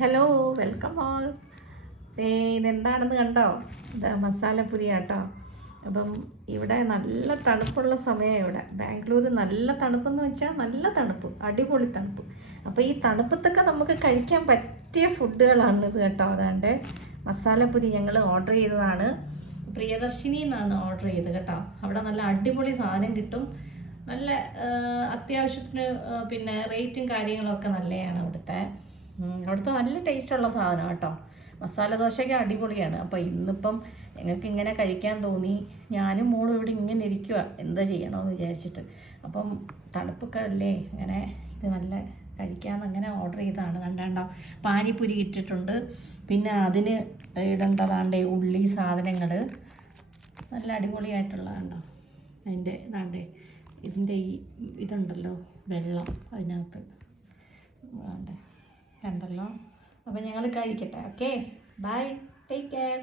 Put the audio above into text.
Hello, welcome all. ഇതെന്താണെന്ന് കണ്ടോ? ഇത് മസാലപ്പുരിയാട്ടോ. അപ്പം ഇവിടെ നല്ല തണുപ്പുള്ള സമയം. ഇവിടെ ബാംഗ്ലൂർ നല്ല തണുപ്പെന്ന് വെച്ചാൽ നല്ല തണുപ്പ്, അടിപൊളി തണുപ്പ്. അപ്പോൾ ഈ തണുപ്പത്തൊക്കെ നമുക്ക് കഴിക്കാൻ പറ്റിയ ഫുഡുകളാണ് ഇത് കേട്ടോ. അതാണ്ട് മസാലപ്പുരി ഞങ്ങൾ ഓർഡർ ചെയ്തതാണ്. പ്രിയദർശിനി എന്നാണ് ഓർഡർ ചെയ്തത് കേട്ടോ. അവിടെ നല്ല അടിപൊളി സാധനം കിട്ടും. നല്ല അത്യാവശ്യത്തിന് പിന്നെ റേറ്റും കാര്യങ്ങളൊക്കെ നല്ലതാണ് അവിടുത്തെ നല്ല ടേസ്റ്റുള്ള സാധനം കേട്ടോ. മസാല ദോശയൊക്കെ അടിപൊളിയാണ്. അപ്പോൾ ഇന്നിപ്പം ഞങ്ങൾക്ക് ഇങ്ങനെ കഴിക്കാൻ തോന്നി. ഞാനും മോളും ഇവിടെ ഇങ്ങനെ ഇരിക്കുക, എന്താ ചെയ്യണമെന്ന് വിചാരിച്ചിട്ട്. അപ്പം തണുപ്പൊക്കെ അല്ലേ, ഇങ്ങനെ ഇത് നല്ല കഴിക്കാമെന്ന് അങ്ങനെ ഓർഡർ ചെയ്തതാണ്. കണ്ടാണ്ടോ, പാനിപ്പുരി ഇട്ടിട്ടുണ്ട്. പിന്നെ അതിന് ഇടേണ്ടതാണ്ടേ ഉള്ളി സാധനങ്ങൾ നല്ല അടിപൊളിയായിട്ടുള്ളതാണ്ടോ. അതിൻ്റെ ഇതാണ്ടേ ഇതിൻ്റെ ഇതുണ്ടല്ലോ വെള്ളം അതിനകത്ത് വേണ്ടേ കണ്ടല്ലോ. അപ്പം ഞങ്ങൾ കഴിക്കട്ടെ. Okay, bye, take care.